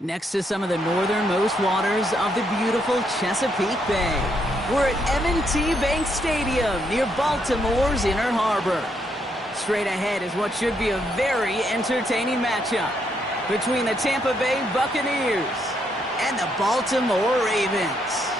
Next to some of the northernmost waters of the beautiful Chesapeake Bay, we're at M&T Bank Stadium near Baltimore's Inner Harbor. Straight ahead is what should be a very entertaining matchup between the Tampa Bay Buccaneers and the Baltimore Ravens.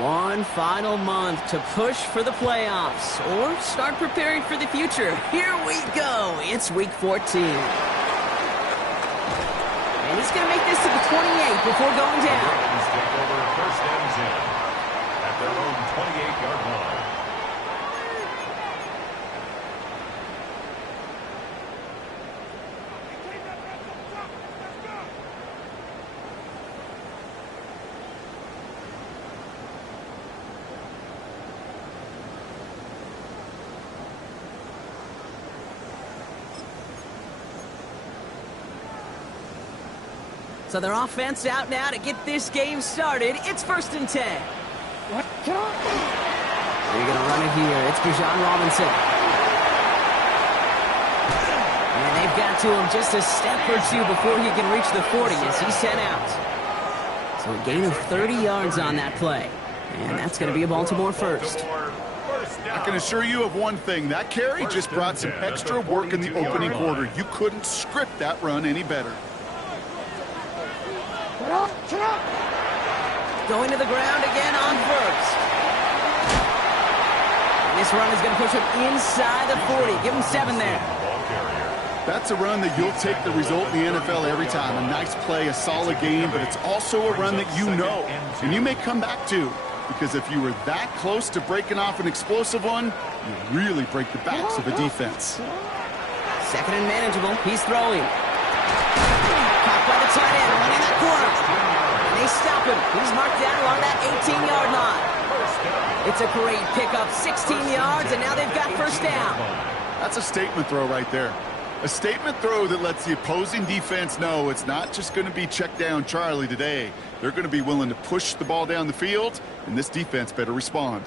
One final month to push for the playoffs or start preparing for the future. Here we go. It's week 14. And he's going to make this to the 28 before going down. Ravens take over first and 10 at their own 28-yard line. So their offense out now to get this game started. It's first and 10. What? They're going to run it here. It's Bijan Robinson. And they've got to him just a step or two before he can reach the 40 as he's sent out. So a gain of 30 yards on that play. And that's going to be a Baltimore first. I can assure you of one thing. That carry just brought some extra work in the opening quarter. You couldn't script that run any better. Going to the ground again on first. And this run is going to push him inside the 40. Give him 7 there. That's a run that you'll take the result in the NFL every time. A nice play, a solid game, but it's also a run that you know and you may come back to. Because if you were that close to breaking off an explosive one, you really break the backs of a defense. Second and manageable. He's throwing. Caught by the tight end, running that corner. And they stop him. He's marked down along that 18-yard line. It's a great pickup, 16 yards, and now they've got first down. That's a statement throw right there. A statement throw that lets the opposing defense know it's not just going to be check down Charlie today. They're going to be willing to push the ball down the field, and this defense better respond.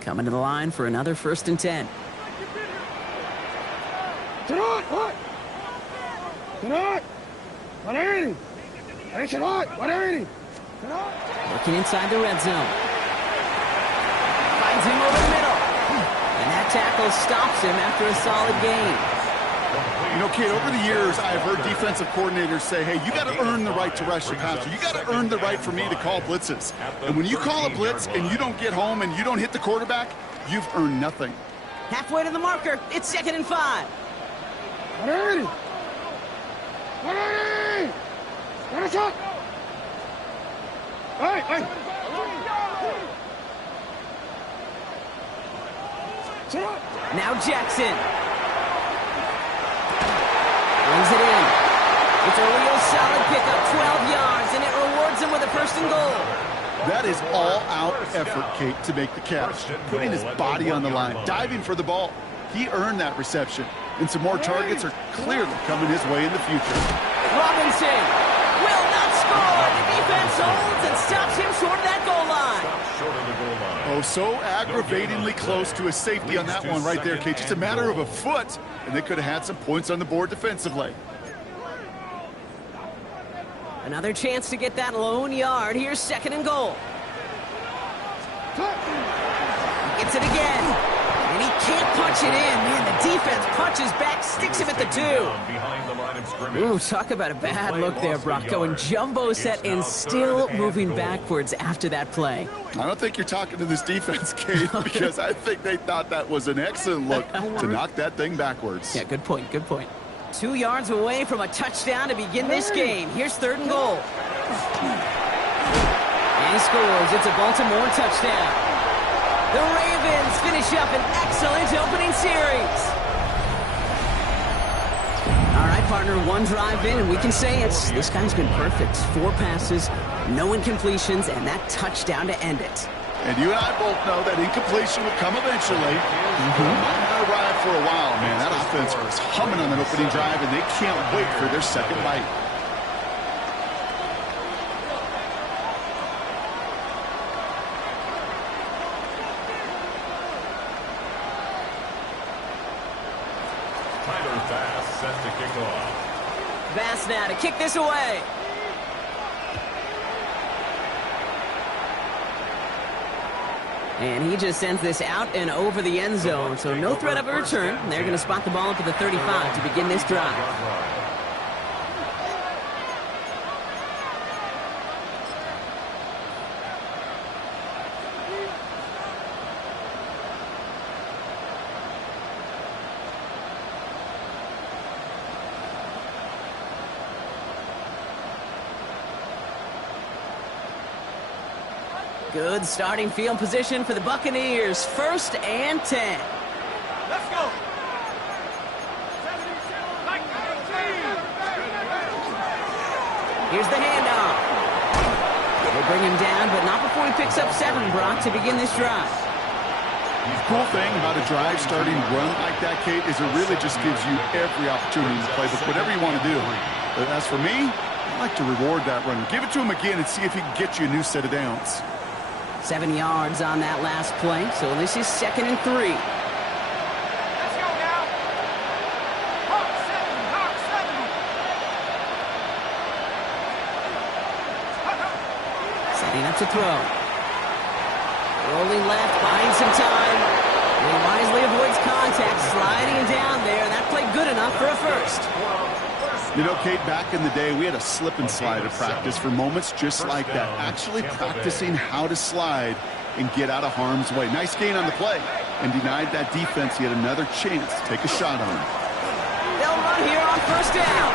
Coming to the line for another first and 10. Tonight, what? Tonight, 180. Hey, tonight, 180. Looking inside the red zone. Finds him over the middle. And that tackle stops him after a solid gain. You know, kid, over the years, I've heard defensive coordinators say, hey, you got to earn the right to rush the passer. You got to earn the right for me to call blitzes. And when you call a blitz and you don't get home and you don't hit the quarterback, you've earned nothing. Halfway to the marker. It's 2nd and 5. 180. 180. What is up? Hey, hey. Now Jackson. Brings it in. It's a real solid pickup, 12 yards, and it rewards him with a first and goal. That is all-out effort, Kate, to make the catch. Putting his body on the line, diving for the ball. He earned that reception, and some more targets are clearly coming his way in the future. Robinson will not score. The defense holds and stops him short of that goal line. Oh, so aggravatingly close to a safety on that one right there, Kate. Just a matter of a foot, and they could have had some points on the board defensively. Another chance to get that lone yard. Here's 2nd and goal. He gets it again. And he can't punch it in. Man, the defense punches back, sticks him at the 2. Ooh, talk about a bad look there, Brock. Going jumbo set and still moving backwards after that play. I don't think you're talking to this defense, Kate, because I think they thought that was an excellent look to knock that thing backwards. Yeah, good point, good point. 2 yards away from a touchdown to begin this game. Here's 3rd and goal. And he scores. It's a Baltimore touchdown. The Ravens finish up an excellent opening series. All right, partner, one drive in, and we can say this guy's been perfect. 4 passes, no incompletions, and that touchdown to end it. And you and I both know that incompletion would come eventually. Might not arrive for a while, man. That offense was humming on that opening drive, and they can't wait for their second bite. Tyler Bass set to kick off. Bass now to kick this away. And he just sends this out and over the end zone, so no threat of a return. They're going to spot the ball up at the 35 to begin this drive. Good starting field position for the Buccaneers. 1st and 10. Let's go. Here's the handoff. They bring him down, but not before he picks up 7, Brock, to begin this drive. The cool thing about a drive starting run like that, Kate, is it really just gives you every opportunity to play with whatever you want to do. But as for me, I like to reward that run. Give it to him again and see if he can get you a new set of downs. 7 yards on that last play, so this is 2nd and 3. Let's go now. Hawk 7, Hawk 7. Setting up to throw. Rolling left, buying some time. And he wisely avoids contact, sliding down there. That played good enough for a first. You know, Kate, back in the day, we had a slip and slide at practice for moments just like that. Actually practicing how to slide and get out of harm's way. Nice gain on the play, and denied that defense yet another chance to take a shot on him. They'll run here on 1st down.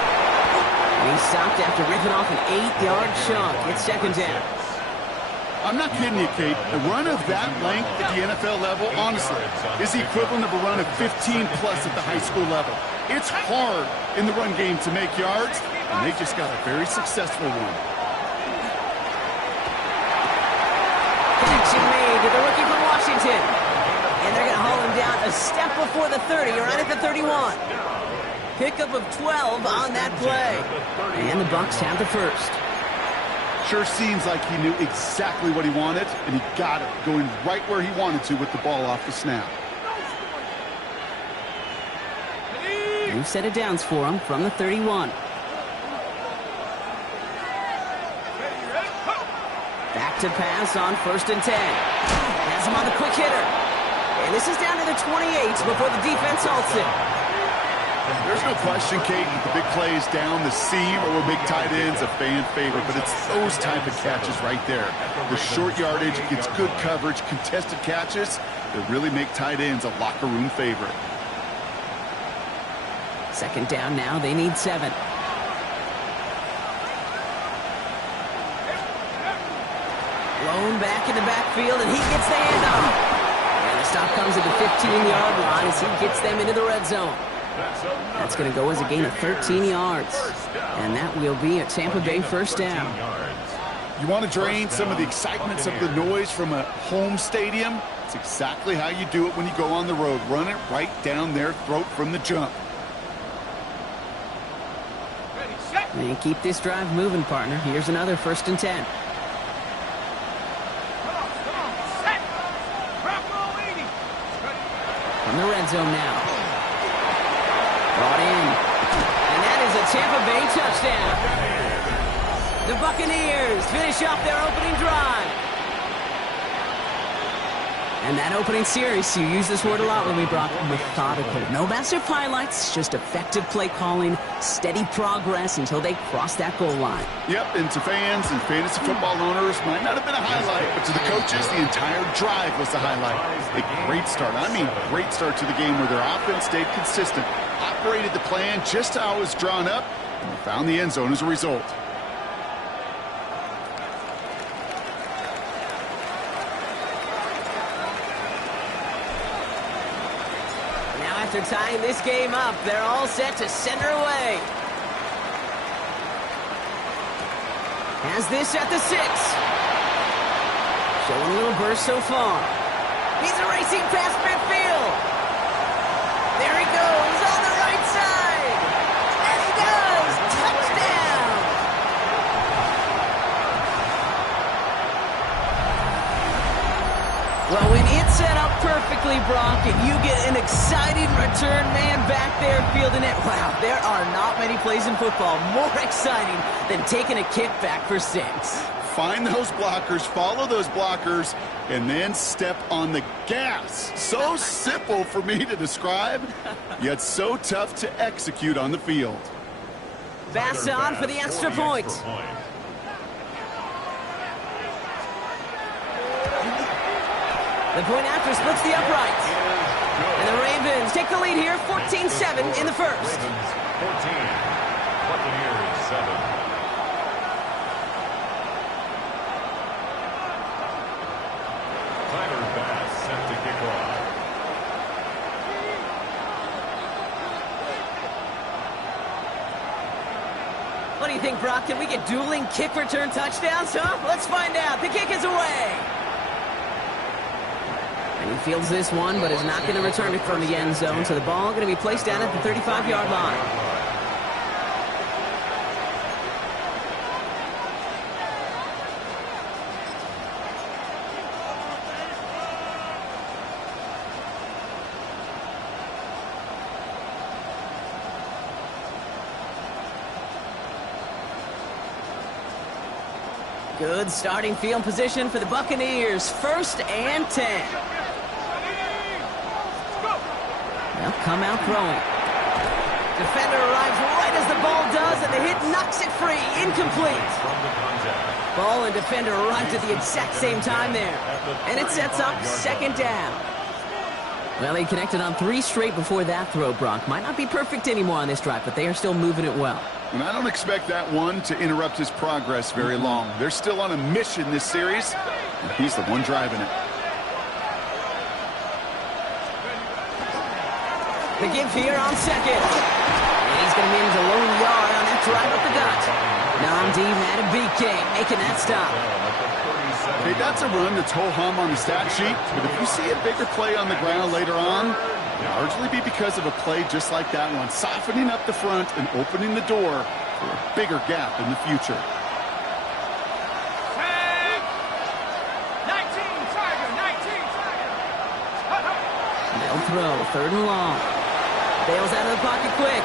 And he stopped after ripping off an 8-yard chunk. It's 2nd down. I'm not kidding you, Kate. A run of that length at the NFL level, honestly, is the equivalent of a run of 15-plus at the high school level. It's hard in the run game to make yards, and they just got a very successful one. Connection made to the rookie from Washington. And they're going to haul him down a step before the 30, right at the 31. Pickup of 12 on that play. And the Bucs have the first. Sure seems like he knew exactly what he wanted, and he got it, going right where he wanted to with the ball off the snap. New set of downs for him from the 31. Back to pass on 1st and 10. Has him on the quick hitter. And this is down to the 28 before the defense halts it. There's no question, Kate, the big plays down the seam or big tight ends a fan favorite, but it's those type of catches right there. The short yardage gets good coverage, contested catches that really make tight ends a locker room favorite. 2nd down now, they need 7. Blown back in the backfield, and he gets the handoff. And the stop comes at the 15-yard line as he gets them into the red zone. That's going to go as a gain of 13 yards. And that will be a Tampa Bay 1st down. You want to drain some of the excitement, some of the noise from a home stadium? It's exactly how you do it when you go on the road. Run it right down their throat from the jump. And keep this drive moving, partner. Here's another 1st and 10. From the red zone now. Brought in. And that is a Tampa Bay touchdown. The Buccaneers finish off their opening drive. And that opening series, you use this word a lot when we brought methodical. No massive highlights, just effective play calling, steady progress until they cross that goal line. Yep, and to fans and fantasy football owners, might not have been a highlight, but to the coaches, the entire drive was the highlight. A great start. I mean, great start to the game where their offense stayed consistent, operated the plan just how it was drawn up, and they found the end zone as a result. after tying this game up. They're all set to send her away. Has this at the 6. Showing a little burst so far. He's racing past midfield. There he goes on the right side. And he does. Touchdown. Well, when it's set up perfectly, Brock, and you get an exciting return man back there fielding it, wow, there are not many plays in football more exciting than taking a kick back for 6. Find those blockers, follow those blockers, and then step on the gas. So simple for me to describe, yet so tough to execute on the field. Bass on for the extra point. The point after splits the upright. And the Ravens take the lead here, 14-7 in the first. Ravens 14, Buccaneers 7. Tyler Bass set to kick off. What do you think, Brock? Can we get dueling kick return touchdowns, huh? Let's find out. The kick is away. And he fields this one, but is not going to return it from the end zone. So the ball going to be placed down at the 35-yard line. Good starting field position for the Buccaneers. 1st and 10. They'll come out throwing. Defender arrives right as the ball does, and the hit knocks it free. Incomplete. Ball and defender arrived at the exact same time there. And it sets up 2nd down. Well, he connected on 3 straight before that throw, Brock. Might not be perfect anymore on this drive, but they are still moving it well. And I don't expect that one to interrupt his progress very long. They're still on a mission this series, and he's the one driving it. The give here on 2nd. And he's going to be into the lone yard on that drive up the gut. Nnamdi Madubuike making that stop. Hey, that's a run that's ho-hum on the stat sheet, but if you see a bigger play on the ground later on, it'll largely be because of a play just like that one, softening up the front and opening the door for a bigger gap in the future. 19 Tiger, 19 Tiger. They'll throw, 3rd and long. Bails out of the pocket quick.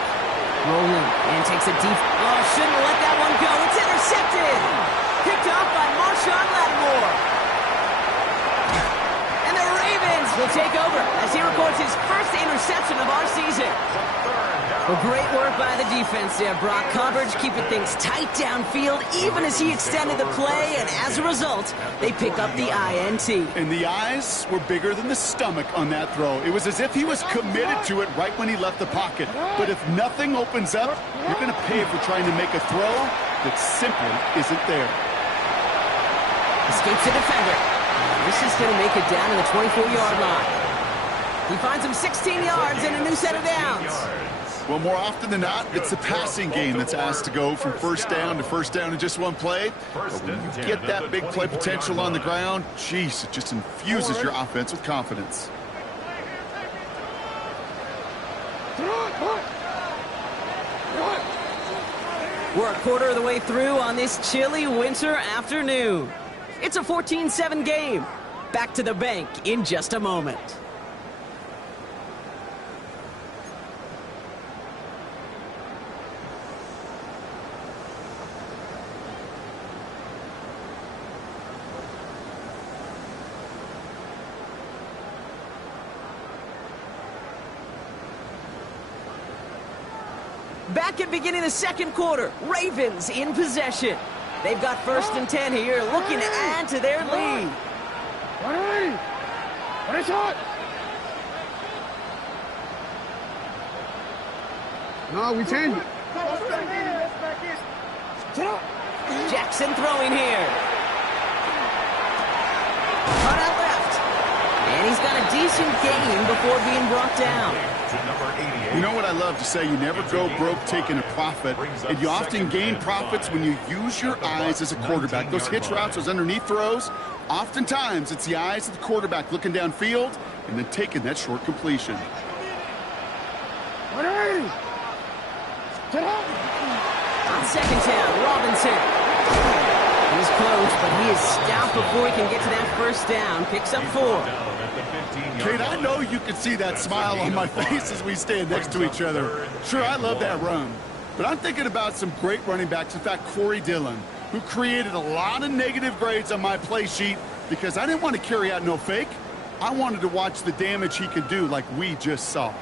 Rolling and takes a deep. Oh, shouldn't have let that one go. It's intercepted. Picked off by Marshawn Lattimore. And the Ravens will take over as he records his 1st interception of our season. Well, great work by the defense there, Brock. Coverage keeping things tight downfield even as he extended the play, and as a result, they pick up the INT. And the eyes were bigger than the stomach on that throw. It was as if he was committed to it right when he left the pocket. But if nothing opens up, you're going to pay for trying to make a throw that simply isn't there. Escapes the defender. This is going to make it down to the 24-yard line. He finds him 16 yards and a new set of downs. Well, more often than not, it's the passing game that's asked to go from 1st down to 1st down in just one play. But when you get that big play potential on the ground, geez, it just infuses your offense with confidence. We're a quarter of the way through on this chilly winter afternoon. It's a 14-7 game. Back to the bank in just a moment. Back at beginning of the 2nd quarter, Ravens in possession. They've got 1st and 10 here, looking to add to their lead. No, we change it. Jackson throwing here. Cut out left. And he's got a decent gain before being brought down. to number 88. You know what I love to say? You never go broke taking a profit, and you often gain profits when you use your eyes as a quarterback. Those hitch routes, those underneath throws, oftentimes it's the eyes of the quarterback looking downfield and then taking that short completion. On second down, Robinson. He's close, but he is stopped before he can get to that first down. Picks up 4. Kate, I know you can see that smile on my face as we stand next to each other. Sure, I love that run. But I'm thinking about some great running backs. In fact, Corey Dillon, who created a lot of negative grades on my play sheet because I didn't want to carry out no fake. I wanted to watch the damage he could do like we just saw.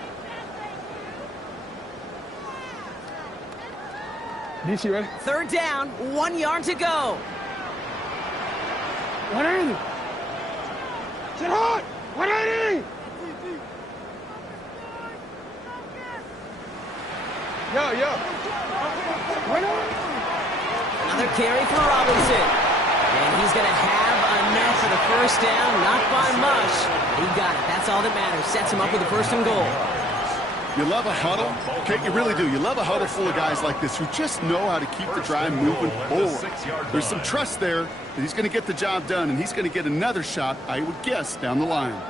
DC, ready? Third down, 1 yard to go. 180. Sit hot. 180. Yo. 180. Another carry for Robinson. And he's going to have enough for the first down, not by much. He got it. That's all that matters. Sets him up with a first and goal. You love a huddle? Okay, you really do. You love a huddle full of guys like this who just know how to keep the drive moving forward. There's some trust there that he's going to get the job done, and he's going to get another shot, I would guess, down the line.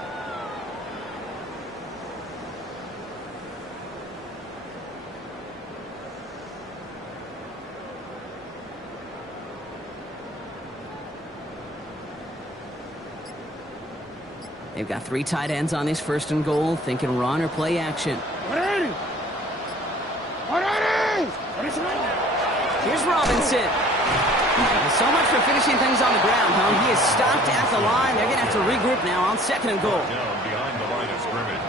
They've got 3 tight ends on this first and goal, thinking run or play action. 180. 180. Here's Robinson. So much for finishing things on the ground, huh? He is stopped at the line. They're going to have to regroup now on second and goal. Down behind the line of scrimmage.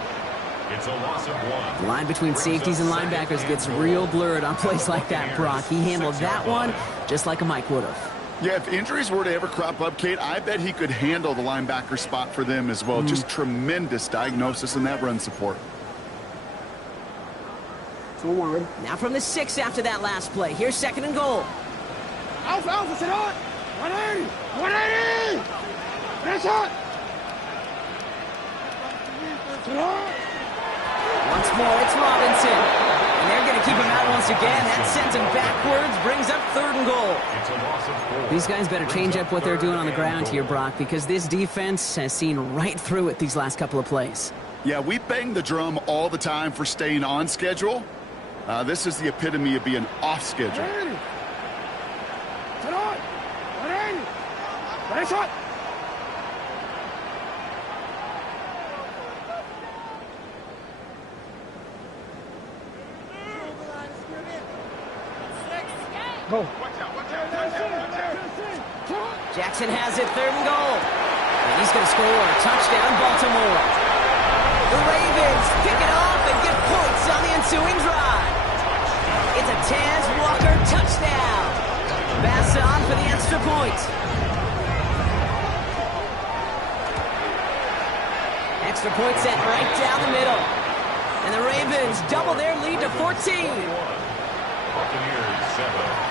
It's a loss of 1. The line between safeties and linebackers gets real blurred on plays like that, Brock. He handled that one just like a Mike would have. Yeah, if injuries were to ever crop up, Kate, I bet he could handle the linebacker spot for them as well. Just tremendous diagnosis in that run support. 2-1, ready? Now from the 6 after that last play. Here's second and goal. Alpha, sit hot. 180. 180. That's hot. Sit hot. Once more, it's Robinson. And they're going to keep him out once again. That sends him backwards, brings up third and goal. It's a loss of 4. These guys better change up what they're doing on the ground here, Brock, because this defense has seen right through it these last couple of plays. Yeah, we bang the drum all the time for staying on schedule. This is the epitome of being off schedule. 180. Sit hot. 180. That's hot. Go. Jackson has it, third and goal. And he's going to score. Touchdown, Baltimore. The Ravens pick it off and get points on the ensuing drive. It's a Taz Walker touchdown. Bass on for the extra point. Extra point set right down the middle. And the Ravens double their lead to 14. Buccaneers 7.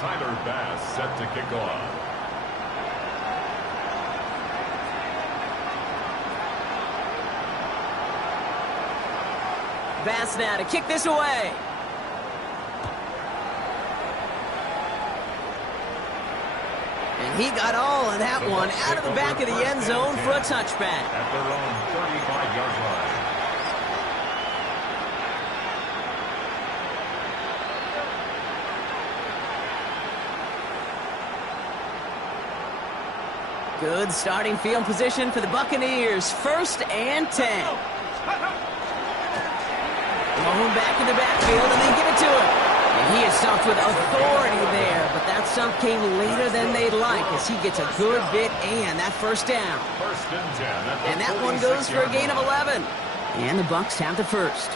Tyler Bass set to kick off. Bass now to kick this away. And he got all of that one out of the back of the end zone for a touchback. At their own 35-yard line. Good starting field position for the Buccaneers. 1st and 10. Going back in the backfield, and they give it to him. And he is stumped with authority there, but that stump came later than they'd like as he gets a good bit and that first down. 1st and 10. And that one goes for a gain of 11. And the Bucs have the first.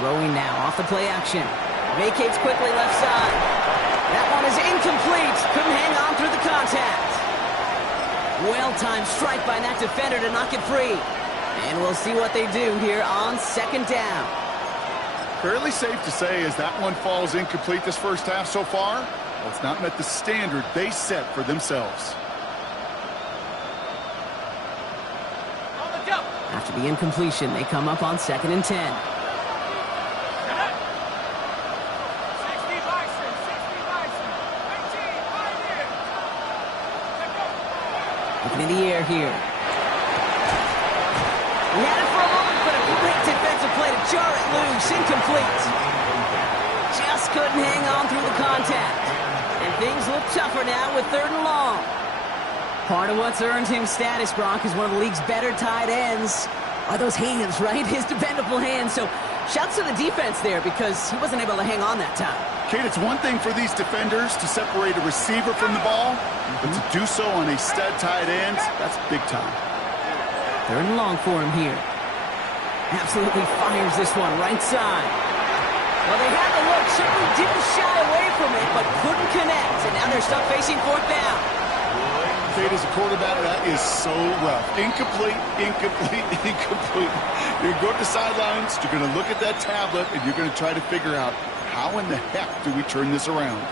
Throwing now off the play action. Vacates quickly left side. That one is incomplete. Couldn't hang on through the contact. Well-timed strike by that defender to knock it free. And we'll see what they do here on second down. Fairly safe to say as that one falls incomplete this first half so far, well, it's not met the standard they set for themselves. After the incompletion, they come up on 2nd and 10. 60 Bison, 60 Bison, 19, right here. Looking in the air here. He had it for a moment, but a great defensive play to jar it loose. Incomplete. Just couldn't hang on through the contact. And things look tougher now with 3rd and long. Part of what's earned him status, Brock, is one of the league's better tight ends. Are those hands, right? His dependable hands. So shouts to the defense there because he wasn't able to hang on that time. Kate, it's one thing for these defenders to separate a receiver from the ball, but to do so on a stud tight end, that's big time. 3rd and long for him here. Absolutely fires this one right side. Well, they had the look, certainly didn't shy away from it, but couldn't connect. And now they're stuck facing 4th down. Kate, as a quarterback, that is so rough. Incomplete, incomplete, incomplete. You're going to the sidelines, you're going to look at that tablet, and you're going to try to figure out how in the heck do we turn this around.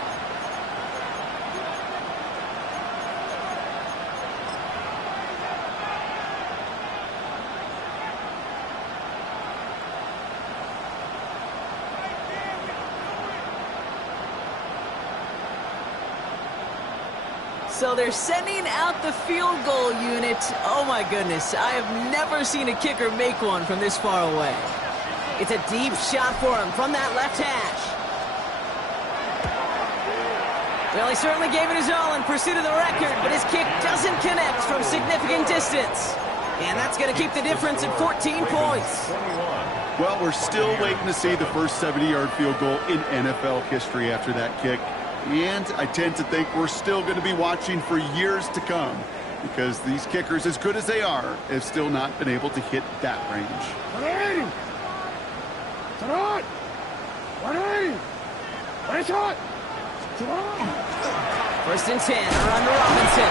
So they're sending out the field goal unit. Oh my goodness, I have never seen a kicker make one from this far away. It's a deep shot for him from that left hash. Well, he certainly gave it his all in pursuit of the record, but his kick doesn't connect from significant distance. And that's going to keep the difference at 14 points. Well, we're still waiting to see the first 70-yard field goal in NFL history after that kick. And I tend to think we're still going to be watching for years to come because these kickers, as good as they are, have still not been able to hit that range. 180. Turn on. 180. Right shot. Turn on. 1st and 10, run to Robinson.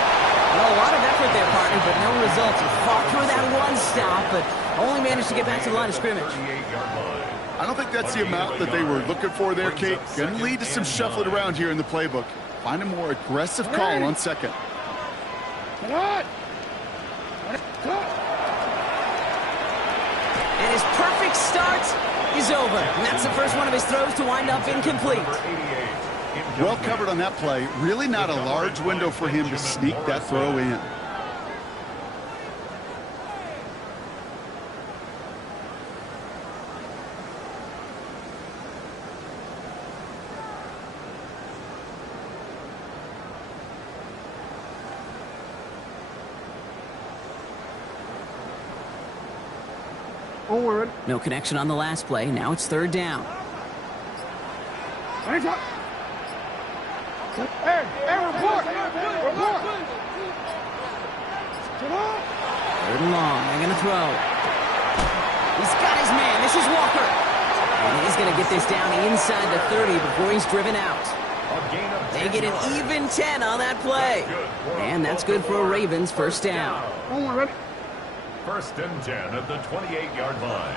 Well, a lot of effort there, partner, but no results. He fought through that one stop, but only managed to get back to the line of scrimmage. I don't think that's the amount that they were looking for there, Kate. Going to lead to some shuffling around here in the playbook. Find a more aggressive call on 2nd. Turn on. And his perfect start is over. And that's the first one of his throws to wind up incomplete. Well covered on that play. Really not a large window for him to sneak that throw in. Forward. No connection on the last play. Now it's 3rd down. Right shot. Hey, report. Report. Turn on. 3rd and long. They're going to throw. He's got his man. This is Walker. And he's going to get this down inside the 30 before he's driven out. They get an even 10 on that play. And that's good for a Ravens 1st down. Forward. 1st and 10 at the 28-yard line.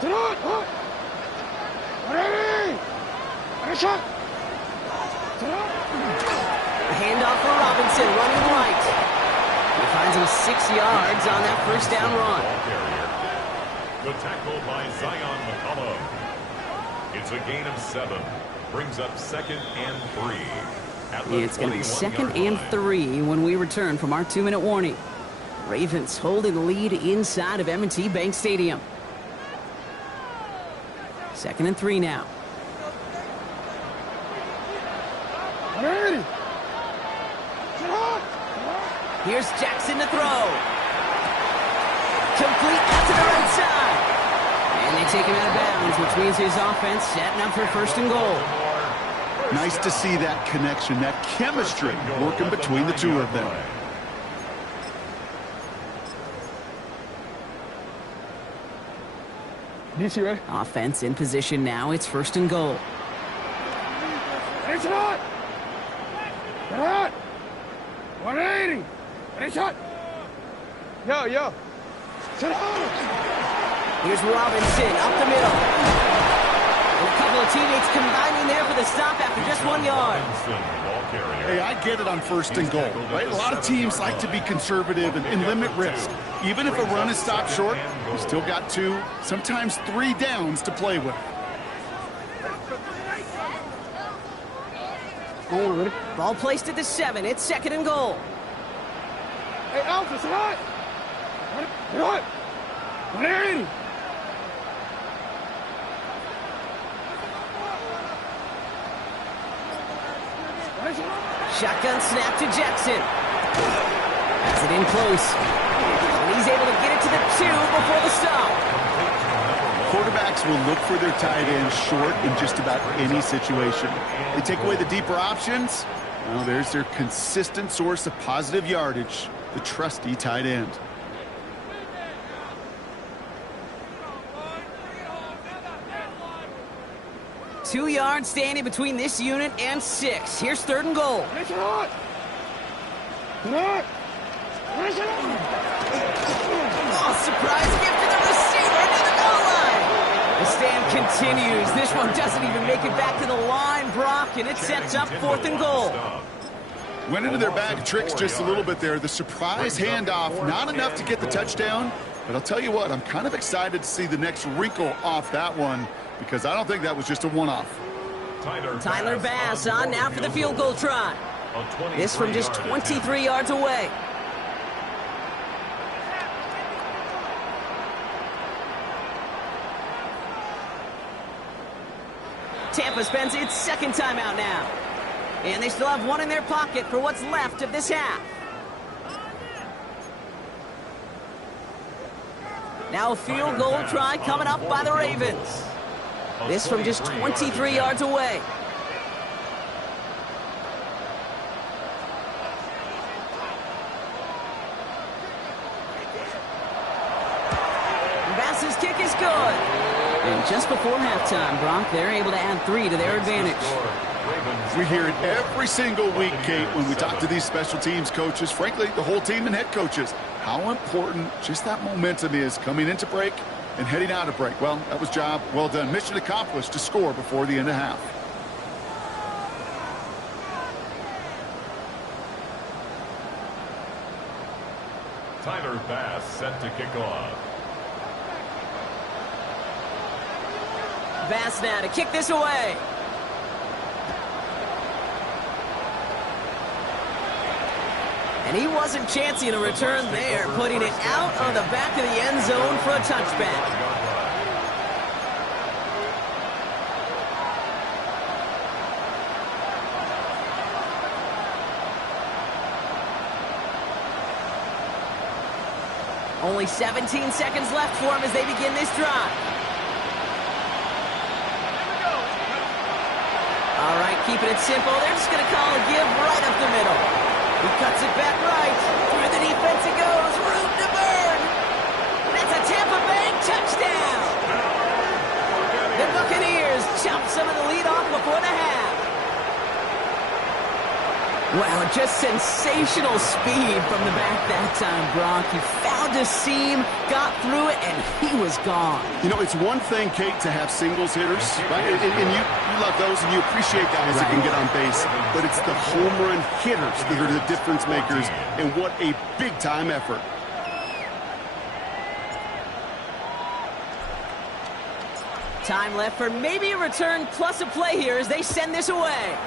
Turn on. 180. Right shot. Turn on. A handoff for Robinson, running right. He finds him 6 yards on that 1st down run. The tackle by Zion McCollum. It's a gain of 7. Brings up 2nd and 3. It's going to be 2nd and 3 when we return from our 2-minute warning. Ravens holding the lead inside of M&T Bank Stadium. 2nd and 3 now. 180. Turn on. Here's Jackson to throw. Complete out to the right side. And they take him out of bounds, which means his offense setting up for 1st and goal. Nice to see that connection, that chemistry working between the two of them. DC, ready? Offense in position now. It's 1st and goal. Ready, shot! Shot! 180! Ready, shot! Yo! Shut up! Here's Robinson up the middle. And a couple of teammates combining there for the stop after just 1 yard. Hey, I get it on 1st and goal, right? A lot of teams like to be conservative and limit risk. Even if a run is stopped short, you still got 2, sometimes 3 downs to play with. Ready? Ball placed at the 7. It's 2nd and goal. Hey, Alpha, shot! Shot! 180! Shotgun snap to Jackson. Has it in close. And he's able to get it to the 2 before the stop. Quarterbacks will look for their tight end short in just about any situation. They take away the deeper options. Well, there's their consistent source of positive yardage, the trusty tight end. Two yards standing between this unit and 6. Here's 3rd and goal. Shot! Shot! Oh, surprise gift to the receiver to the goal line. The stand continues. This one doesn't even make it back to the line, Brock, and it sets up 4th and goal. Went into their bag of tricks just a little bit there. The surprise handoff, not enough to get the touchdown. But I'll tell you what, I'm kind of excited to see the next wrinkle off that one, because I don't think that was just a one-off. Tyler Bass on now for the field goal try. This from just 23 yards away. Tampa spends its 2nd timeout now. And they still have 1 in their pocket for what's left of this half. Now a field goal try coming up by the Ravens. This from just 23 yards away. Bass's kick is good. And just before halftime, Brock, they're able to add 3 to their advantage. We hear it every single week, Kate, when we talk to these special teams coaches, frankly, the whole team and head coaches, how important just that momentum is coming into break and heading out of break. Well, that was job well done. Mission accomplished to score before the end of half. Tyler Bass set to kick off. Bass now to kick this away. And he wasn't chancing a return there, putting it out on the back of the end zone for a touchback. Only 17 seconds left for him as they begin this drive. All right, keeping it simple. They're just going to call a give right up the middle. He cuts it back right. Through the defense it goes. Room to burn. That's a Tampa Bay touchdown. The Buccaneers chop some of the lead off before the half. Wow, just sensational speed from the back that time, Brock. He found a seam, got through it, and he was gone. You know, it's one thing, Kate, to have singles hitters, right? And you love those, and you appreciate guys that can get on base. But it's the home run hitters that are the difference makers, and what a big-time effort. Time left for maybe a return plus a play here as they send this away.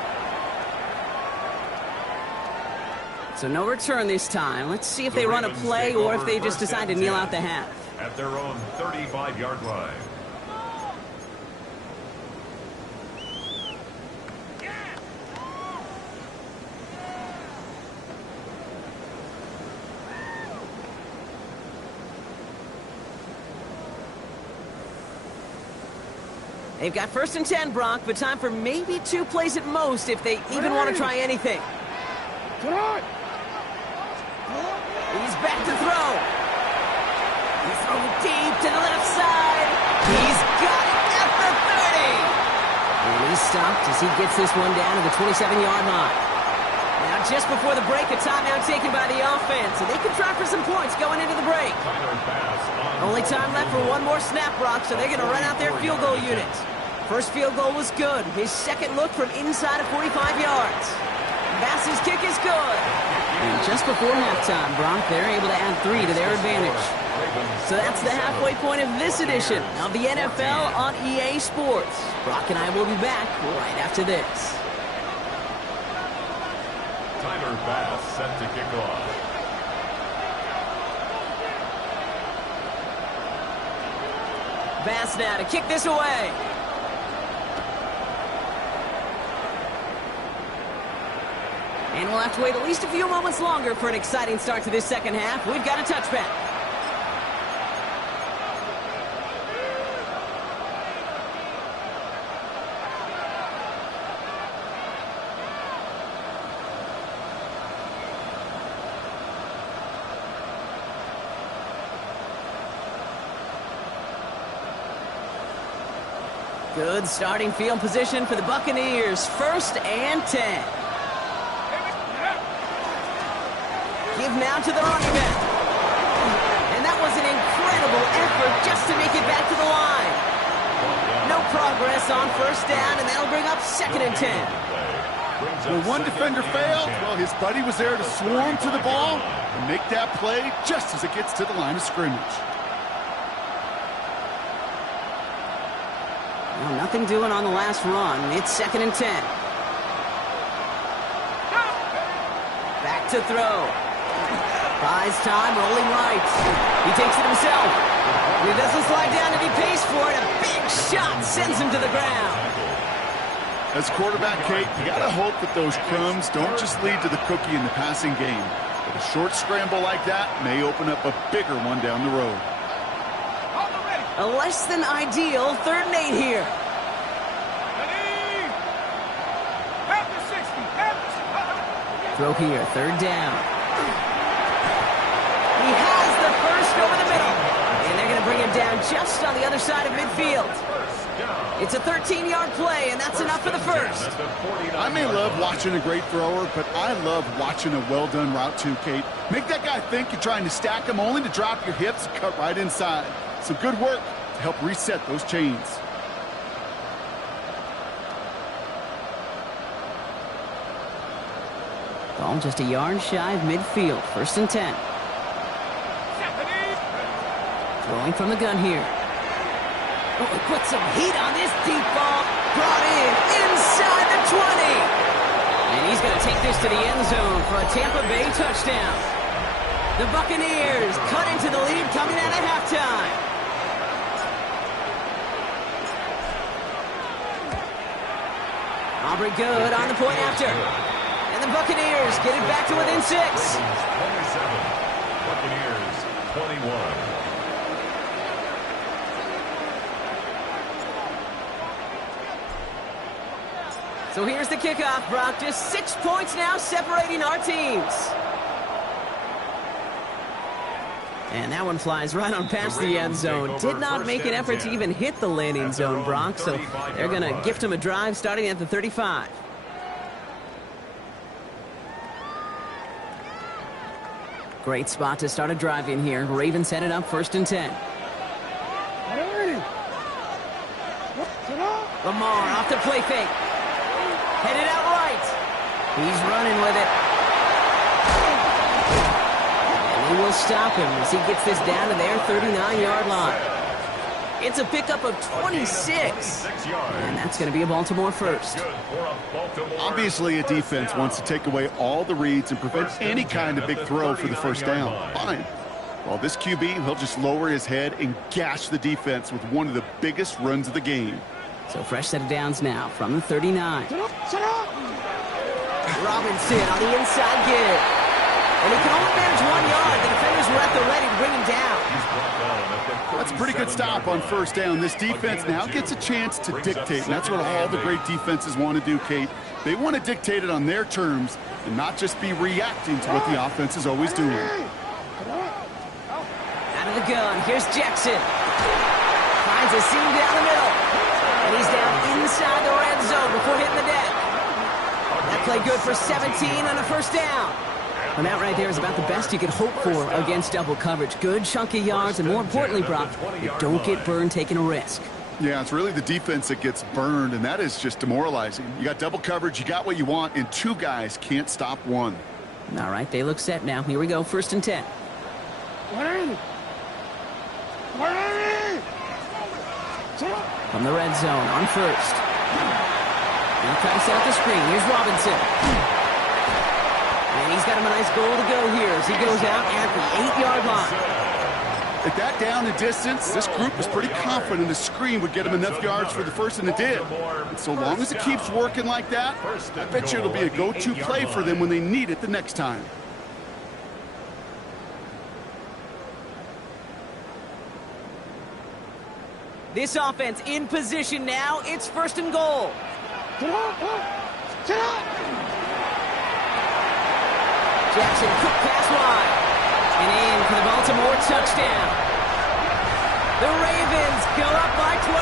So no return this time. Let's see if they run a play or if they just decide to kneel out the half. At their own 35-yard line. They've got 1st and 10, Brock, but time for maybe 2 plays at most if they even want to try anything. He's back to throw. He's throwing deep to the left side. He's got it at the 30. And he's stopped as he gets this one down to the 27-yard line. Now, just before the break, a timeout taken by the offense, and they can try for some points going into the break. Only time left for one more snap, Brock, so they're going to run out their field goal unit. First field goal was good. His second look from inside of 45 yards. Bass's kick is good. And just before halftime, Brock, they're able to add 3 to their advantage. So that's the halfway point of this edition of the NFL on EA Sports. Brock and I will be back right after this. Tyler Bass set to kick off. Bass now to kick this away. And we'll have to wait at least a few moments longer for an exciting start to this second half. We've got a touchback. Good starting field position for the Buccaneers. 1st and 10. Give now to the running back. And that was an incredible effort just to make it back to the line. No progress on 1st down, and that'll bring up 2nd and 10. When one defender failed, well, his buddy was there to swarm to the ball and make that play just as it gets to the line of scrimmage. Well, nothing doing on the last run. It's 2nd and 10. Back to throw. Buys time, rolling right. He takes it himself. He doesn't slide down and he pays for it. A big shot sends him to the ground. As quarterback, Kate, you got to hope that those crumbs don't just lead to the cookie in the passing game. But a short scramble like that may open up a bigger one down the road. A less than ideal 3rd and 8 here. Throw here, 3rd down. He has the first over the middle. And they're going to bring him down just on the other side of midfield. It's a 13-yard play, and that's enough for the first. I may love watching a great thrower, but I love watching a well-done route too, Kate. Make that guy think you're trying to stack him only to drop your hips and cut right inside. Some good work to help reset those chains. Ball just a yard shy of midfield. 1st and 10. Throwing from the gun here. Oh, he put some heat on this deep ball. Brought in inside the 20. And he's going to take this to the end zone for a Tampa Bay touchdown. The Buccaneers cut into the lead coming out of halftime. Aubrey good on the point after. And the Buccaneers get it back to within 6. 27. Buccaneers 21. So here's the kickoff, Brock. Just 6 points now separating our teams. And that one flies right on past the end zone. Did not make an effort to even hit the landing zone, Brock. So they're going to gift him a drive starting at the 35. Great spot to start a drive in here. Ravens headed up 1st and 10. Lamar off the play fake. Headed out right. He's running with it. And they will stop him as he gets this down to their 39-yard line. It's a pickup of 26. And that's going to be a Baltimore first. Obviously, a defense wants to take away all the reads and prevent any kind of big throw for the 1st down. Fine. Well, this QB, he'll just lower his head and gash the defense with one of the biggest runs of the game. So fresh set of downs now from the 39. Sit up. Robinson on the inside give. And he can only manage 1 yard. The defenders were at the ready to bring him down. That's a pretty good stop on 1st down. This defense now gets a chance to dictate, and that's what all the great defenses want to do, Kate. They want to dictate it on their terms and not just be reacting to what the offense is always doing. Out of the gun, here's Jackson. Finds a seam down the middle. And he's down inside the red zone before hitting the deck. That play good for 17 on a first down. And that right there is about the best you could hope for against double coverage. Good chunky yards, and more importantly, Brock, you don't get burned taking a risk. Yeah, it's really the defense that gets burned, and that is just demoralizing. You got double coverage, you got what you want, and two guys can't stop one. All right, they look set now. Here we go, 1st and 10. From the red zone on 1st. He comes out the screen. Here's Robinson. And he's got him a nice goal to go here as he goes out at the 8-yard line. At that down and distance, this group was pretty confident the screen would get him enough yards for the first, and it did. And so long as it keeps working like that, I bet you it'll be a go-to play for them when they need it the next time. This offense in position now. It's 1st and goal. Jackson, quick pass wide. And in for the Baltimore touchdown. The Ravens go up by 12.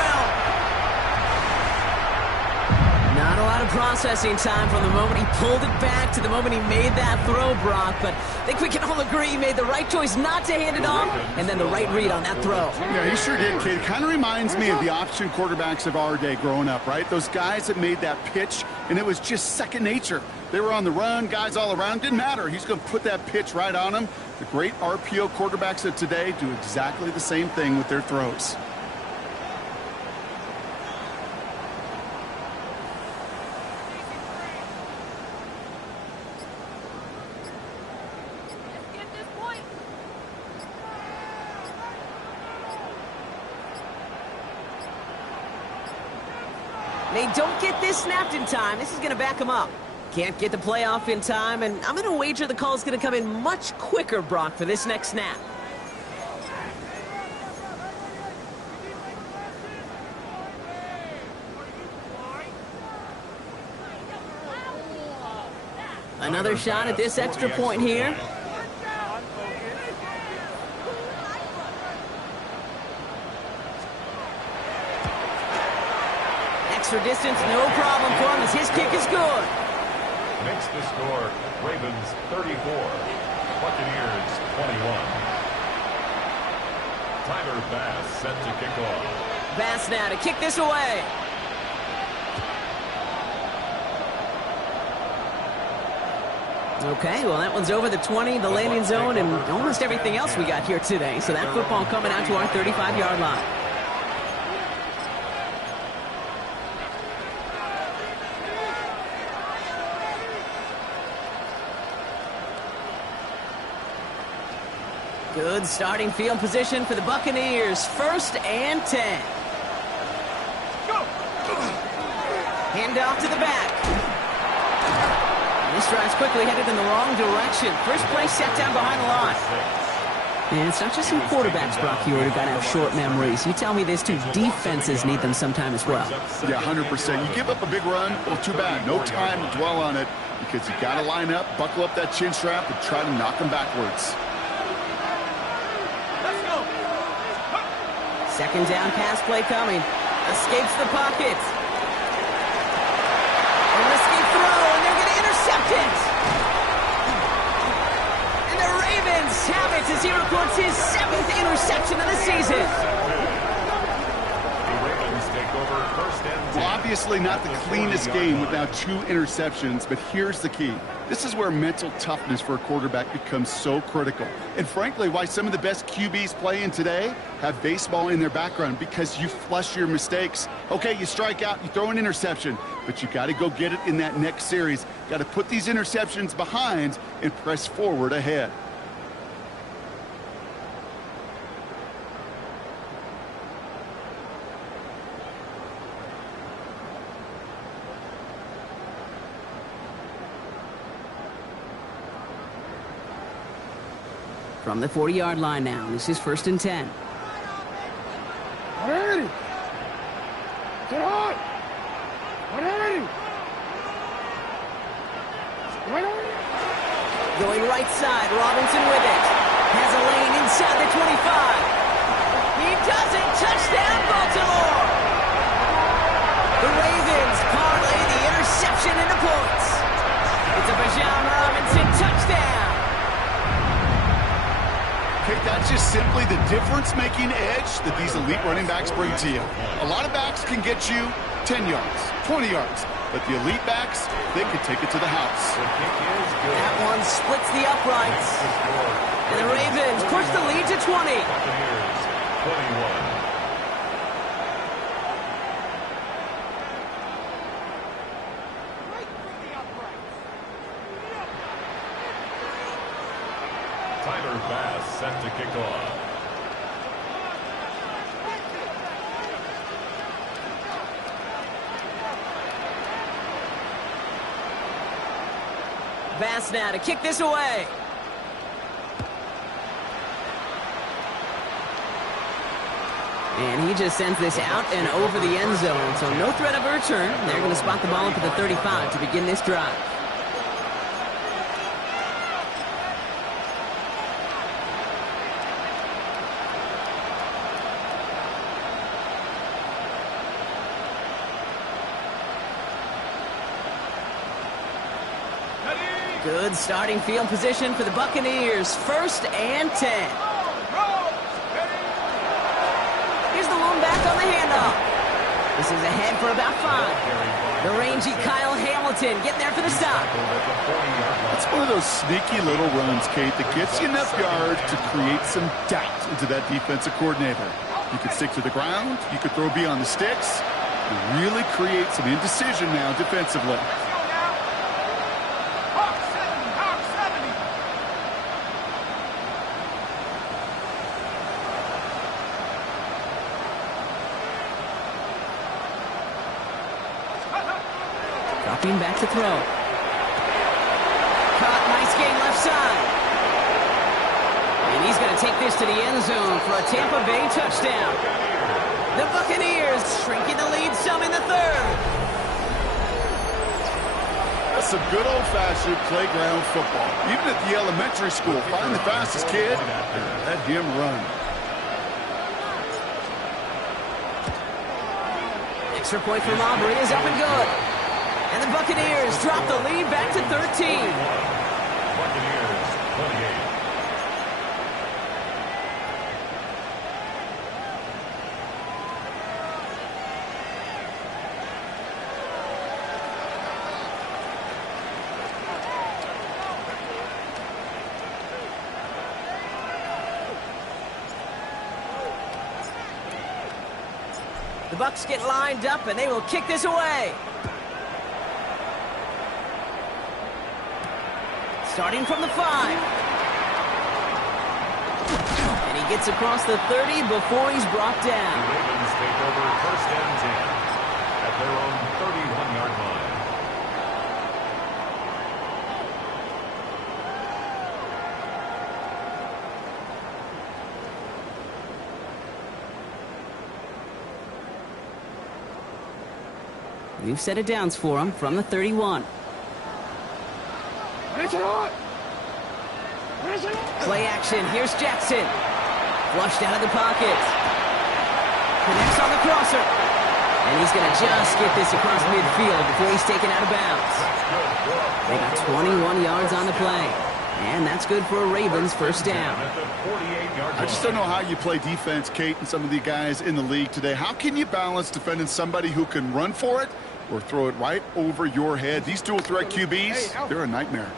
Not a lot of processing time from the moment he pulled it back to the moment he made that throw, Brock. But I think we can all agree he made the right choice not to hand it off, and then the right read on that throw. Yeah, he sure did, kid. It kind of reminds me of the option quarterbacks of our day growing up, right? Those guys that made that pitch, and it was just second nature. They were on the run, guys all around. Didn't matter. He's going to put that pitch right on them. The great RPO quarterbacks of today do exactly the same thing with their throws. They don't get this snapped in time. This is going to back them up. Can't get the play off in time, and I'm going to wager the call is going to come in much quicker, Brock, for this next snap. Another shot at this extra point here. Extra distance, no problem for him as his kick is good. Makes the score Ravens 34, Buccaneers 21. Tyler Bass set to kick off. Bass now to kick this away. Okay, well, that one's over the 20, the landing zone, and almost everything else we got here today. So that football coming out to our 35-yard line. Good starting field position for the Buccaneers. 1st and 10. Hand off to the back. This drive's quickly headed in the wrong direction. First play set down behind the line. And it's not just some quarterbacks, Brock, here who got to have short memories. You tell me this too. Defenses need them sometime as well. Yeah, 100%. You give up a big run, well, too bad. No time to dwell on it because you got to line up, buckle up that chin strap, and try to knock them backwards. Second down pass play coming. Escapes the pocket. A risky throw, and they're going to intercept it. And the Ravens have it as he records his 7th interception of the season. The Ravens take over 1st and 10. Well, obviously not the cleanest game with now 2 interceptions, but here's the key. This is where mental toughness for a quarterback becomes so critical. And frankly, why some of the best QBs playing today have baseball in their background, because you flush your mistakes. Okay, you strike out, you throw an interception, but you got to go get it in that next series. Got to put these interceptions behind and press forward ahead. From the 40-yard line now, this is 1st and 10. Ready. Get on. Ready. Going right side, Robinson with it. Has a lane inside the 25. He does it. Touchdown, Baltimore. The Ravens parlay the interception into points. It's a Bijan Robinson touchdown. Okay, that's just simply the difference-making edge that these elite running backs bring to you. A lot of backs can get you 10 yards, 20 yards, but the elite backs, they can take it to the house. That one splits the uprights. And the Ravens push the lead to 20. Buccaneers, 21. Right through the uprights. Tyler Bass set to kick off. Bass now to kick this away. And he just sends this out and over the end zone. So no threat of a return. They're going to spot the ball up at the 35 to begin this drive. Good starting field position for the Buccaneers. 1st and 10. Here's the lone back on the handoff. This is ahead for about 5. The rangy Kyle Hamilton getting there for the stop. It's one of those sneaky little runs, Kate, that gets you enough yards to create some doubt into that defensive coordinator. You could stick to the ground. You could throw beyond the sticks. You really create some indecision now defensively. Dropping back to throw. Caught, nice gain left side. And he's going to take this to the end zone for a Tampa Bay touchdown. The Buccaneers shrinking the lead some in the 3rd. That's some good old-fashioned playground football. Even at the elementary school, find the fastest kid and let him run. Extra point from Aubrey is up and good. And the Buccaneers drop the lead back to 13. Buccaneers, 28. The Bucs get lined up, and they will kick this away. Starting from the 5. And he gets across the 30 before he's brought The down. Ravens take over 1st and 10 at their own 31-yard line. We've set it downs for him from the 31. Play action. Here's Jackson. Flushed out of the pocket. Connects on the crosser. And he's going to just get this across midfield before he's taken out of bounds. They got 21 yards on the play. And that's good for a Ravens 1st down. At the 48-yard line. I just don't know how you play defense, Kate, and some of the guys in the league today. How can you balance defending somebody who can run for it or throw it right over your head? These dual-threat QBs, they're a nightmare.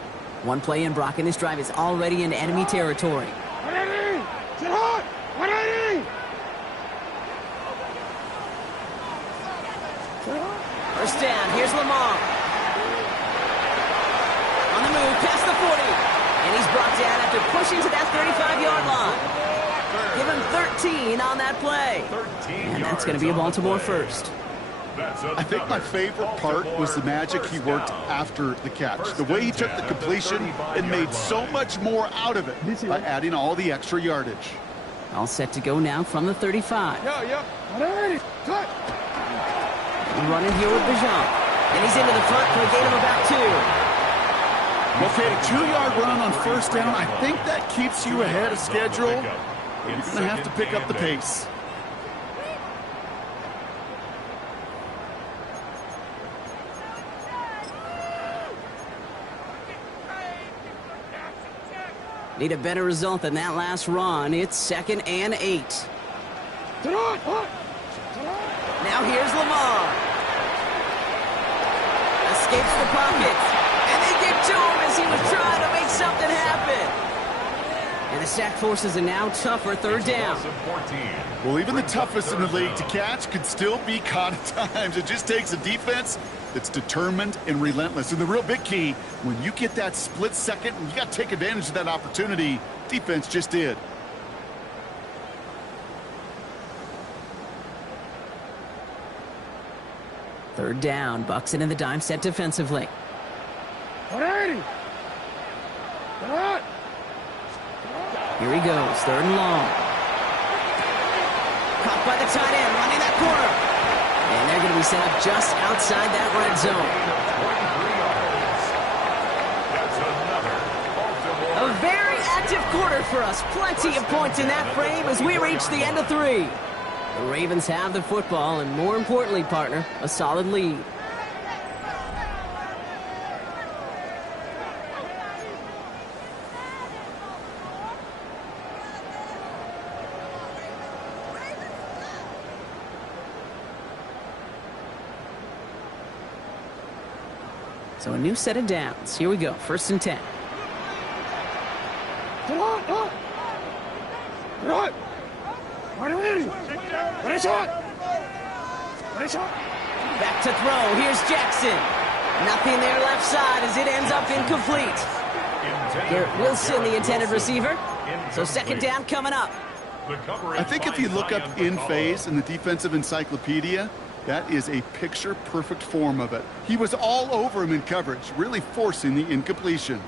One play in, Brock, and his drive is already in enemy territory. 180! Sit hot! 180! First down, here's Lamar. On the move, past the 40. And he's brought down after pushing to that 35-yard line. Give him 13 on that play. And that's going to be a Baltimore 1st. I think my favorite part was the magic he worked after the catch. The way he took the completion and made so much more out of it by adding all the extra yardage. All set to go now from the 35. 180! Cut! Running here with Bijan. And he's into the front for a gain of about 2. Okay, a 2-yard run on 1st down. I think that keeps you ahead of schedule. But you're going to have to pick up the pace. Need a better result than that last run. It's 2nd and 8. Now here's Lamar. Escapes the pocket. And they get to him as he was trying to make something happen. And the sack forces a now tougher 3rd down. Well, even the toughest in the league to catch could still be caught at times. It just takes a defense that's determined and relentless. And the real big key, when you get that split second, you got to take advantage of that opportunity. Defense just did. Third down, Bucks it in the dime set defensively. Here he goes, 3rd and long. Caught by the tight end, running that corner. And they're going to be set up just outside that red zone. A very active quarter for us. Plenty of points in that frame as we reach the end of 3. The Ravens have the football, and more importantly, partner, a solid lead. So a new set of downs. Here we go, 1st and 10. Back to throw. Here's Jackson. Nothing there left side as it ends up incomplete. Garrett Wilson, the intended receiver. So 2nd down coming up. I think if you look up in phase in the defensive encyclopedia, that is a picture-perfect form of it. He was all over him in coverage, really forcing the incompletion.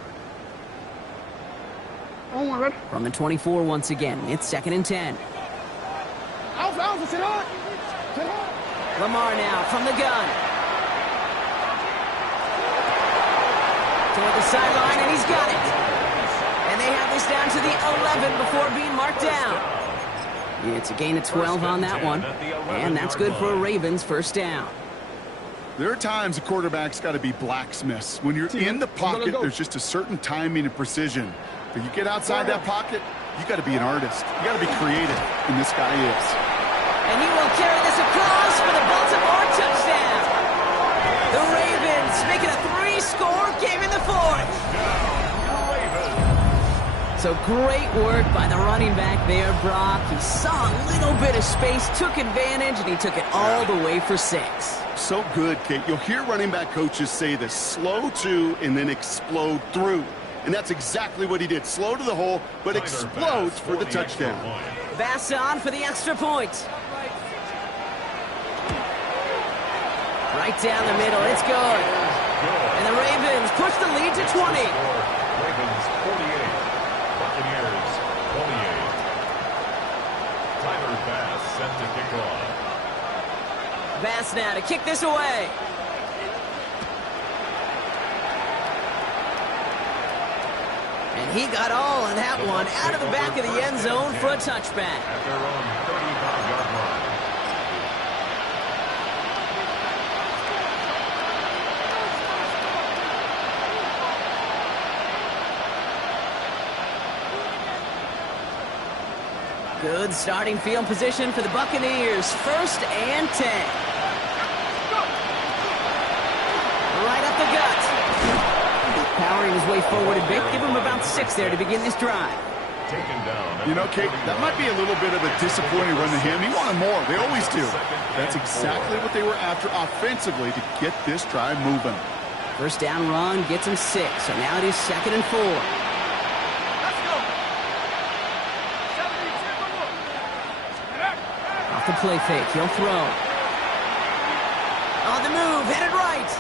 From the 24 once again, it's 2nd and 10. Lamar now from the gun. Toward the sideline, and he's got it. And they have this down to the 11 before being marked down. It's a gain of 12 on that one, and that's good for a Ravens 1st down. There are times a quarterback's got to be blacksmiths. When you're in the pocket, there's just a certain timing and precision. But you get outside that pocket, you got to be an artist. You got to be creative, and this guy is. And he will carry this across for the Baltimore touchdown. The Ravens making a 3-score game in the 4th. So great work by the running back there, Brock. He saw a little bit of space, took advantage, and he took it all the way for 6. So good, Kate. You'll hear running back coaches say this: slow to and then explode through. And that's exactly what he did. Slow to the hole, but explodes for the touchdown. Bass on for the extra point. Right down the middle, it's good. And the Ravens push the lead to 20. Ravens 48, Buccaneers 28. Tyler Bass set to kick off. Bass now to kick this away. And he got all on that one out of the back of the end zone for a touchback. At their own 35-yard line. Good starting field position for the Buccaneers. 1st and 10. Right up the gut. Powering his way forward a bit. Give him about 6 there to begin this drive. Taken down. You know, Kate, that might be a little bit of a disappointing run to him. He wanted more. They always do. That's exactly what they were after offensively to get this drive moving. 1st down run gets him 6. So now it is 2nd and 4. Off the play fake, he'll throw. On the move, headed right.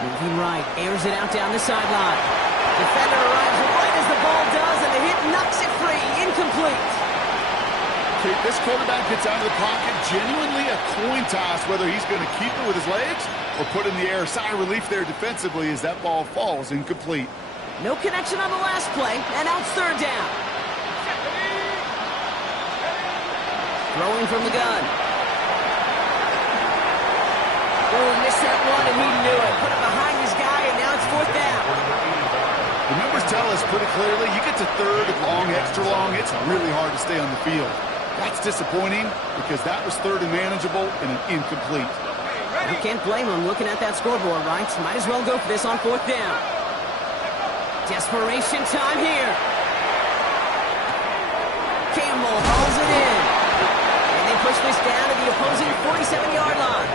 Moving right, airs it out down the sideline. Defender arrives right as the ball does, and the hit knocks it free. Incomplete. Kate, this quarterback gets out of the pocket. Genuinely a coin toss whether he's going to keep it with his legs or put it in the air. Sigh of relief there defensively as that ball falls incomplete. No connection on the last play, and now it's 3rd down. Throwing from the gun. Oh, missed that one, and he knew it. Put it behind his guy, and now it's 4th down. Remember numbers tell us pretty clearly, you get to third and long, extra long, it's really hard to stay on the field. That's disappointing because that was third and manageable and an incomplete. You can't blame him looking at that scoreboard, right? Might as well go for this on fourth down. Desperation time here. Campbell hauls it in. And they push this down to the opposing 47-yard line.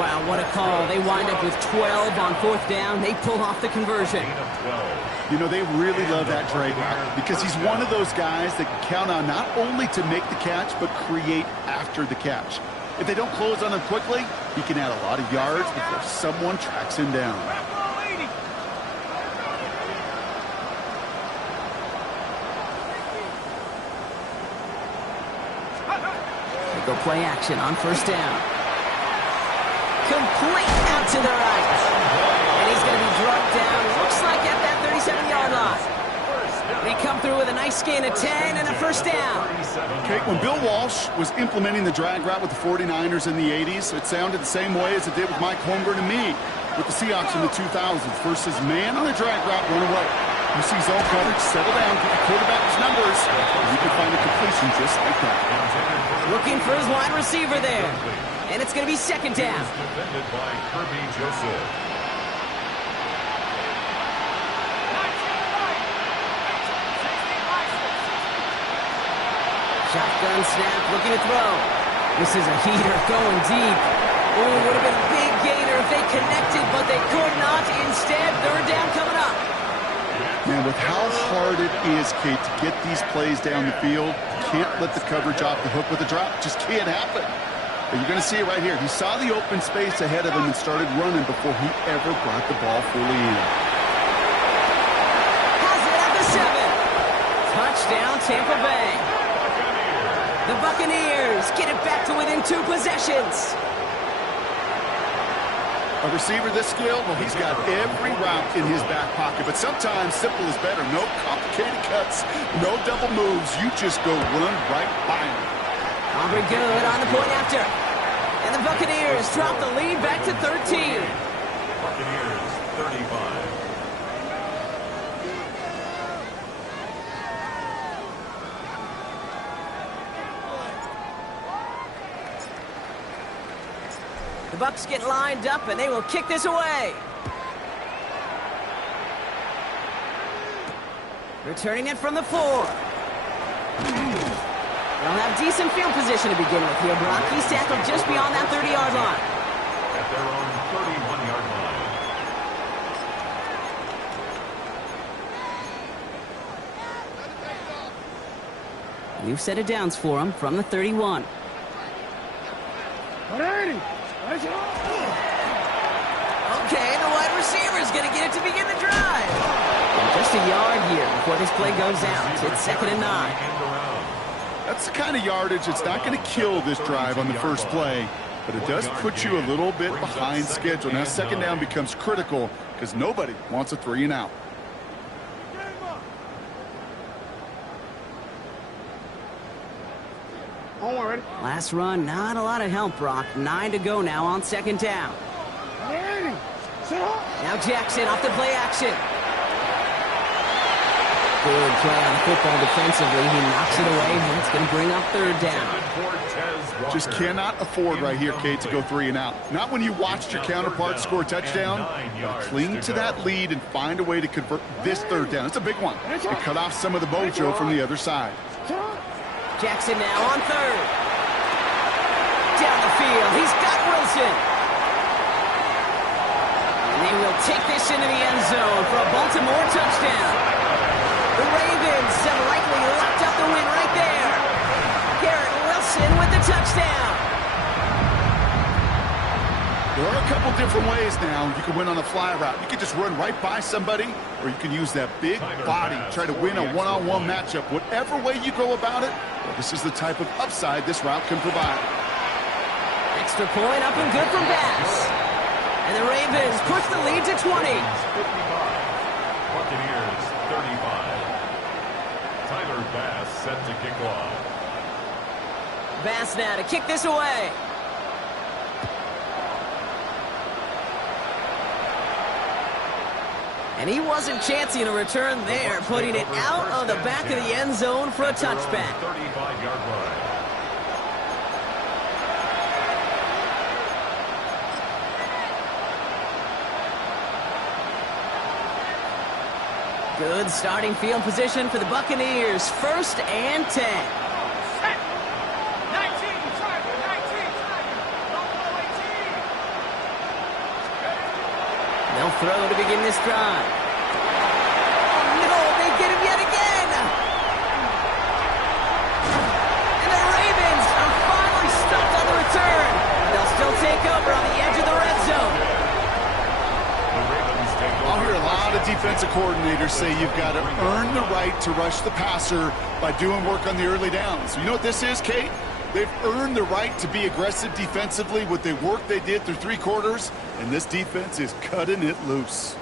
Wow, what a call. They wind up with 12 on fourth down. They pull off the conversion. You know, they really love that drag route because he's one of those guys that can count on not only to make the catch, but create after the catch. If they don't close on him quickly, he can add a lot of yards before someone tracks him down. They go play action on first down. Complete out to the right. And he's going to be dropped down, looks like at that 37-yard line. They come through with a nice gain of 10 and a first down. Okay, when Bill Walsh was implementing the drag route with the 49ers in the 80s, it sounded the same way as it did with Mike Holmgren and me with the Seahawks in the 2000s versus man on the drag route, run away. You see zone coverage, settle down, get the quarterback's numbers, and you can find a completion just like that. Looking for his wide receiver there. And it's going to be second down. Defended by Kirby Joseph. Shotgun snap, looking to throw. This is a heater going deep. Oh, would have been a big gainer if they connected, but they could not. Instead, third down coming up. Man, with how hard it is, Kate, to get these plays down the field, you can't let the coverage off the hook with a drop. It just can't happen. But you're going to see it right here. He saw the open space ahead of him and started running before he ever brought the ball fully in. Has it at the 7. Touchdown, Tampa Bay. The Buccaneers get it back to within 2 possessions. A receiver this skilled, well, he's got every route in his back pocket. But sometimes simple is better. No complicated cuts, no double moves. You just go run right by him. Aubrey good on the point after. And the Buccaneers drop the lead back to 13. Buccaneers 35. The Bucs get lined up, and they will kick this away. Returning it from the 4. They'll have decent field position to begin with here, Brock. He's tackled just beyond that 30-yard line. At their own 31-yard line. New set of downs for him from the 31. Okay, the wide receiver's going to get it to begin the drive. And just a yard here before this play goes out. It's second and 9. That's the kind of yardage that's not going to kill this drive on the first play, but it does put you a little bit behind schedule. Now second down becomes critical because nobody wants a 3 and out. Last run, not a lot of help, Brock. 9 to go now on second down. Now Jackson off the play action. Good play on the football defensively. He knocks it away, and it's going to bring up third down. Just cannot afford right here, Kate, to go 3 and out. Not when you watched your counterpart score a touchdown. Cling to that lead and find a way to convert this third down. It's a big one. And cut off some of the mojo from the other side. Jackson now on third. Down the field. He's got Wilson. And they will take this into the end zone for a Baltimore touchdown. The Ravens have likely locked up the win right there. Garrett Wilson with the touchdown. There are a couple different ways now. You can win on a fly route. You can just run right by somebody, or you can use that big body, try to win a one-on-one matchup. Whatever way you go about it, well, this is the type of upside this route can provide. Extra point up and good from Bass. And the Ravens push the lead to 20. 55. Buccaneers 35. Tyler Bass set to kick off. Bass now to kick this away. And he wasn't chancing a return there, putting it out of the back of the end zone for a touchback. 35-yard line. Good starting field position for the Buccaneers. 1st and 10. Set. 19, target, 19, target. Buffalo 18. They'll throw to begin this drive. Oh, no, they get him yet again. And the Ravens are finally stopped on the return. They'll still take over on the edge of the red zone. I'll hear a lot of defensive coordinators say you've got to earn the right to rush the passer by doing work on the early downs. You know what this is, Kate? They've earned the right to be aggressive defensively with the work they did through 3 quarters, and this defense is cutting it loose.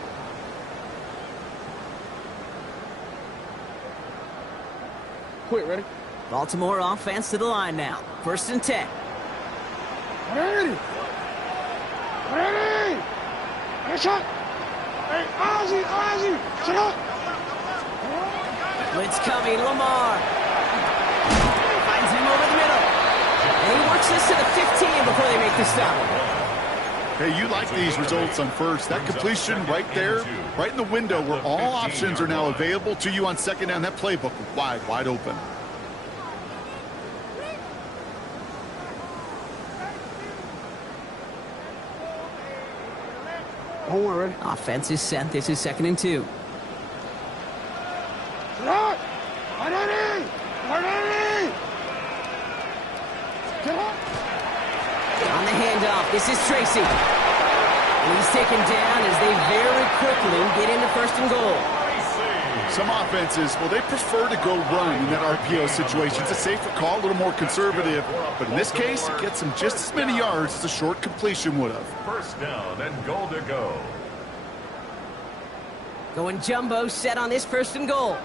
Quick, ready? Baltimore offense to the line now. 1st and 10. Ready! Ready! Ready, shot! Hey, Ozzie! Shut up! Blitz coming, Lamar. Finds him over the middle. And he works this to the 15 before they make the stop. Hey, you like these results on first. That completion right there, right in the window where all options are now available to you on 2nd down. That playbook wide open. Hold on, ready? Offense is set. This is 2nd and 2. Shut up! Ready! Ready! Get up! On the handoff, this is Tracy. And he's taken down as they very quickly get into 1st and goal. Some offenses, well, they prefer to go run in that RPO situation. It's a safer call, a little more conservative. But in this case, it gets them just as many yards as a short completion would have. 1st down and goal to go. Going jumbo set on this 1st and goal.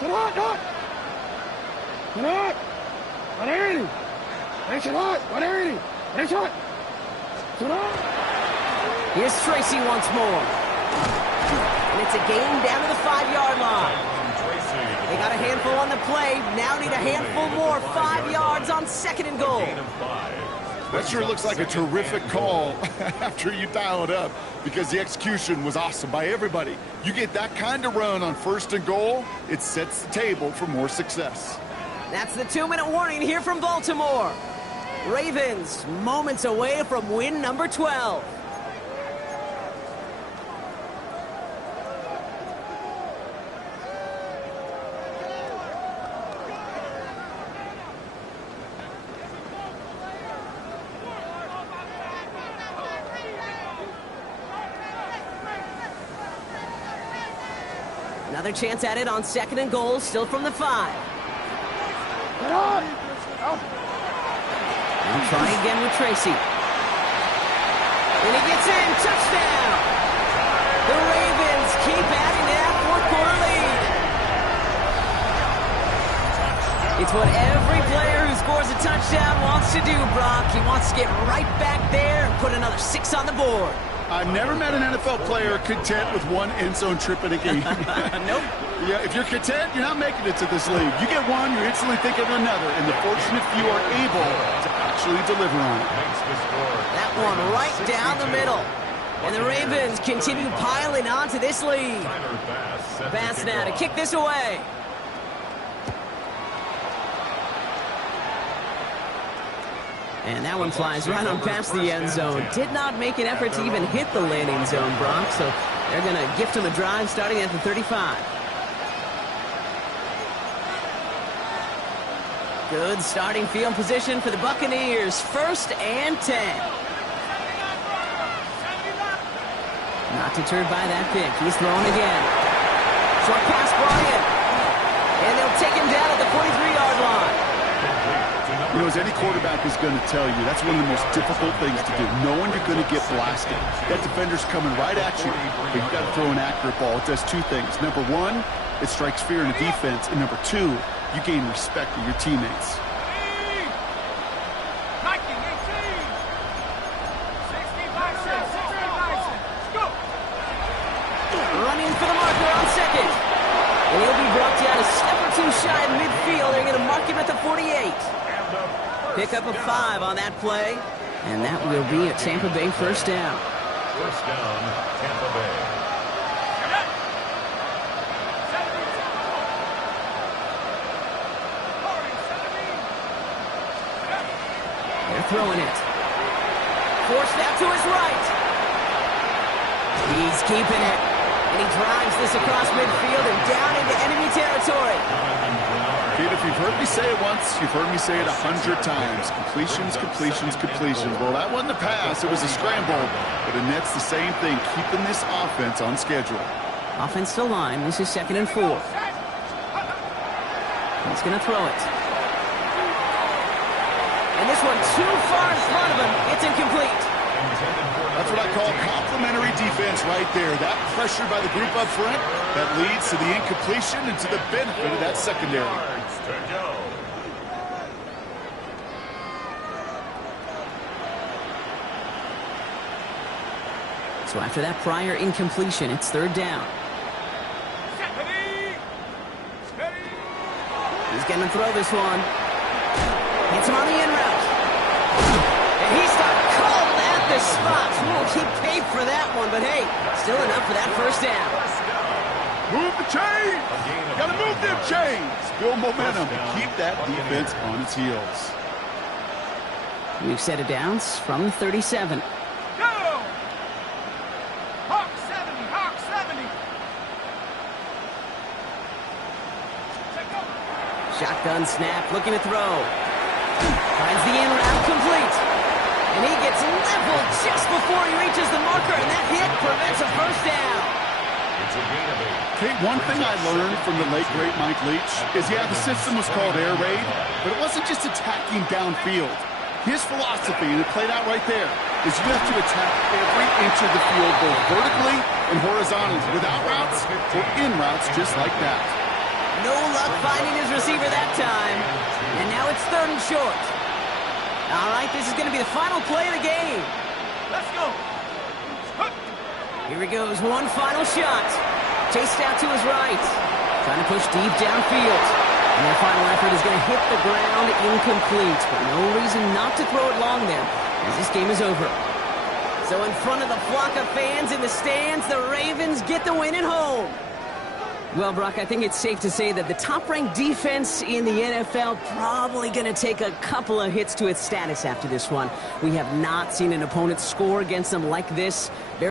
Get up! Get up! 180! Hey, shut up! 180! Hey, shut! Shut up! Here's Tracy once more. And it's a gain down to the 5-yard line. They got a handful on the play. Now need a handful more. 5 yards on 2nd and goal. That sure looks like a terrific call after you dial it up, because the execution was awesome by everybody. You get that kind of run on 1st and goal, it sets the table for more success. That's the 2-minute warning here from Baltimore. Ravens moments away from win number 12. Another chance at it on 2nd and goal, still from the 5. Get up! And try again with Tracy. And he gets in, touchdown! The Ravens keep adding to that 4-quarter lead. It's what every player who scores a touchdown wants to do, Brock. He wants to get right back there and put another 6 on the board. I've never met an NFL player content with one end zone trip in a game. Nope. Yeah, if you're content, you're not making it to this league. You get one, you're instantly thinking of another, and the fortunate few are able to actually deliver on it. That one right down the middle. And the Ravens continue piling on to this lead. Bass now to kick this away. And that one flies right on past the end zone. Did not make an effort to even hit the landing zone, Brock. So they're going to gift him a drive starting at the 35. Good starting field position for the Buccaneers. 1st and 10. Not deterred by that pick. He's throwing again. Short pass brought in. And they'll take him down at the 43-yard line. You know, as any quarterback is going to tell you, that's one of the most difficult things to do, knowing you're going to get blasted. That defender's coming right at you, but you've got to throw an accurate ball. It does 2 things. Number 1, it strikes fear in the defense. And number 2, you gain respect of your teammates. 19, 18. 65, 65. Go. incomplete. Pick up a 5 on that play, and that will be a Tampa Bay first down. First down, Tampa Bay. They're throwing it. Forced out to his right. He's keeping it. And he drives this across midfield and down into enemy territory. Kid, if you've heard me say it once, you've heard me say it 100 times. Completions, completions, completions. Well, that wasn't a pass. It was a scramble. But it nets the same thing, keeping this offense on schedule. Offensive line. This is 2nd and 4. He's going to throw it. And this one too far in front of him. It's incomplete. That's what I call complimentary defense right there. That pressure by the group up front, that leads to the incompletion and to the benefit of that secondary. To go. So after that prior incompletion, it's 3rd down. He's going to throw this one. Hits him on the in route. And he stopped cold at the spot. He paid for that one, but hey, still enough for that first down. Move the chains! Gotta move them chains! Build momentum and keep that defense on its heels. We've set it down from the 37. Go! Hawk 70, Hawk 70. Take over. Shotgun snap, looking to throw. Finds the in route complete. And he gets leveled just before he reaches the marker, and that hit prevents a first down. It's a gain of 8. Okay, one thing I learned from the late, great Mike Leach is, yeah, the system was called air raid, but it wasn't just attacking downfield. His philosophy, and it played out right there, is you have to attack every inch of the field, both vertically and horizontally, without routes or in routes just like that. No luck finding his receiver that time. And now it's 3rd and short. All right, this is going to be the final play of the game. Let's go. Here he goes, one final shot. Chased out to his right. Trying to push deep downfield. And their final effort is going to hit the ground incomplete. But no reason not to throw it long there, as this game is over. So in front of the flock of fans in the stands, the Ravens get the win at home. Well, Brock, I think it's safe to say that the top-ranked defense in the NFL probably going to take a couple of hits to its status after this one. We have not seen an opponent score against them like this.